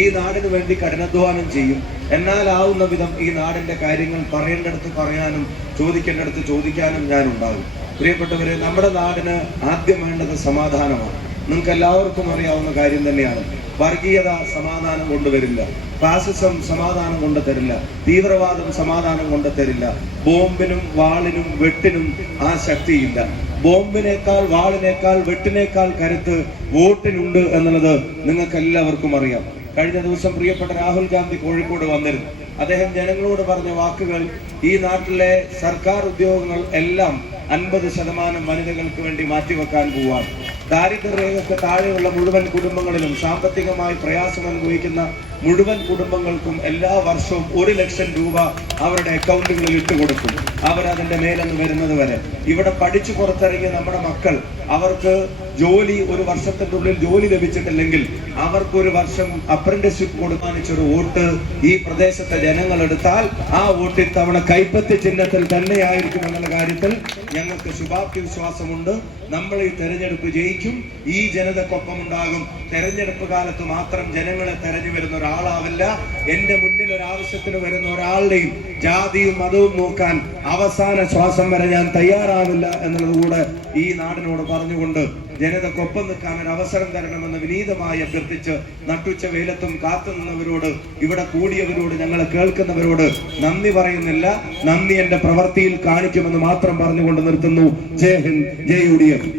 ഈ നാടിന് വേണ്ടി കഠിനാധ്വാനം ചെയ്യും. എന്നാലാവുന്ന വിധം ഈ നാടിന്റെ കാര്യങ്ങൾ പറയേണ്ടടുത്ത് പറയാനും ചോദിക്കേണ്ടടുത്ത് ചോദിക്കാനും ഞാൻ ഉണ്ടാകും പ്രിയപ്പെട്ടവരെ നമ്മുടെ നാടിന് ആദ്യം വേണ്ടത് സമാധാനമാണ്. നിങ്ങൾക്ക് എല്ലാവർക്കും അറിയാവുന്ന കാര്യം തന്നെയാണ്. വർഗീയത സമാധാനം കൊണ്ടുവരില്ല. ഫാസിസം സമാധാനം കൊണ്ട് തരില്ല തീവ്രവാദം സമാധാനം കൊണ്ട് തരില്ല ബോംബിനും വാളിനും വെട്ടിനും ആ ശക്തിയില്ല. ബോംബിനേക്കാൾ വാളിനേക്കാൾ വെട്ടിനേക്കാൾ കരുത്ത് വോട്ടിനുണ്ട് എന്നുള്ളത് നിങ്ങൾക്ക് എല്ലാവർക്കും അറിയാം. കഴിഞ്ഞ ദിവസം പ്രിയപ്പെട്ട രാഹുൽ ഗാന്ധി കോഴിക്കോട് വന്നിരുന്നു. അദ്ദേഹം ജനങ്ങളോട് പറഞ്ഞ വാക്കുകൾ ഈ നാട്ടിലെ സർക്കാർ ഉദ്യോഗങ്ങൾ എല്ലാം അൻപത് ശതമാനം വനിതകൾക്ക് വേണ്ടി മാറ്റിവെക്കാൻ പോവാണ്. ദാരിദ്ര്യരേഖയ്ക്ക് താഴെയുള്ള മുഴുവൻ കുടുംബങ്ങളിലും സാമ്പത്തികമായി പ്രയാസം അനുഭവിക്കുന്ന മുഴുവൻ കുടുംബങ്ങൾക്കും എല്ലാ വർഷവും ഒരു ലക്ഷം രൂപ അവരുടെ അക്കൗണ്ടുകളിൽ ഇട്ടുകൊടുക്കും. അവരതിന്റെ മേലെന്ന് വരുന്നത് വരെ. ഇവിടെ പഠിച്ചു പുറത്തിറങ്ങിയ നമ്മുടെ മക്കൾ അവർക്ക് ജോലി ഒരു വർഷത്തിന്റെ ഉള്ളിൽ ജോലി ലഭിച്ചിട്ടില്ലെങ്കിൽ അവർക്ക് ഒരു വർഷം അപ്രന്റീസ്ഷിപ്പ് കൊടുക്കാനിച്ചൊരു വോട്ട് ഈ പ്രദേശത്തെ ജനങ്ങൾ എടുത്താൽ ആ വോട്ട് ഇത്തവണ കൈപ്പത്തി ചിഹ്നത്തിൽ തന്നെയായിരിക്കും എന്നുള്ള കാര്യത്തിൽ ഞങ്ങൾക്ക് ശുഭാപ്തി വിശ്വാസമുണ്ട്. നമ്മൾ ഈ തെരഞ്ഞെടുപ്പ് ജയിക്കും. ഈ ജനതക്കൊപ്പം ഉണ്ടാകും തെരഞ്ഞെടുപ്പ് കാലത്ത് മാത്രം ജനങ്ങളെ തെരഞ്ഞു വരുന്ന ഒരാളാവില്ല. എന്റെ മുന്നിൽ ഒരാവശ്യത്തിന് വരുന്ന ഒരാളുടെയും ജാതിയും മതവും നോക്കാൻ അവസാന ശ്വാസം വരെ ഞാൻ തയ്യാറാവില്ല എന്നുള്ളത് കൂടെ ഈ നാടിനോട് പറഞ്ഞുകൊണ്ട് ജനതക്കൊപ്പം നിൽക്കാൻ ഒരു അവസരം തരണമെന്ന് വിനീതമായി അഭ്യർത്ഥിച്ച് നട്ടുച്ച വെയിലത്തും കാത്തു നിന്നവരോട് ഇവിടെ കൂടിയവരോട് ഞങ്ങളെ കേൾക്കുന്നവരോട് നന്ദി പറയുന്നില്ല. നന്ദി എന്റെ പ്രവൃത്തിയിൽ കാണിക്കുമെന്ന് മാത്രം പറഞ്ഞുകൊണ്ട് നിർത്തുന്നു. Jai Hind Jai U D F.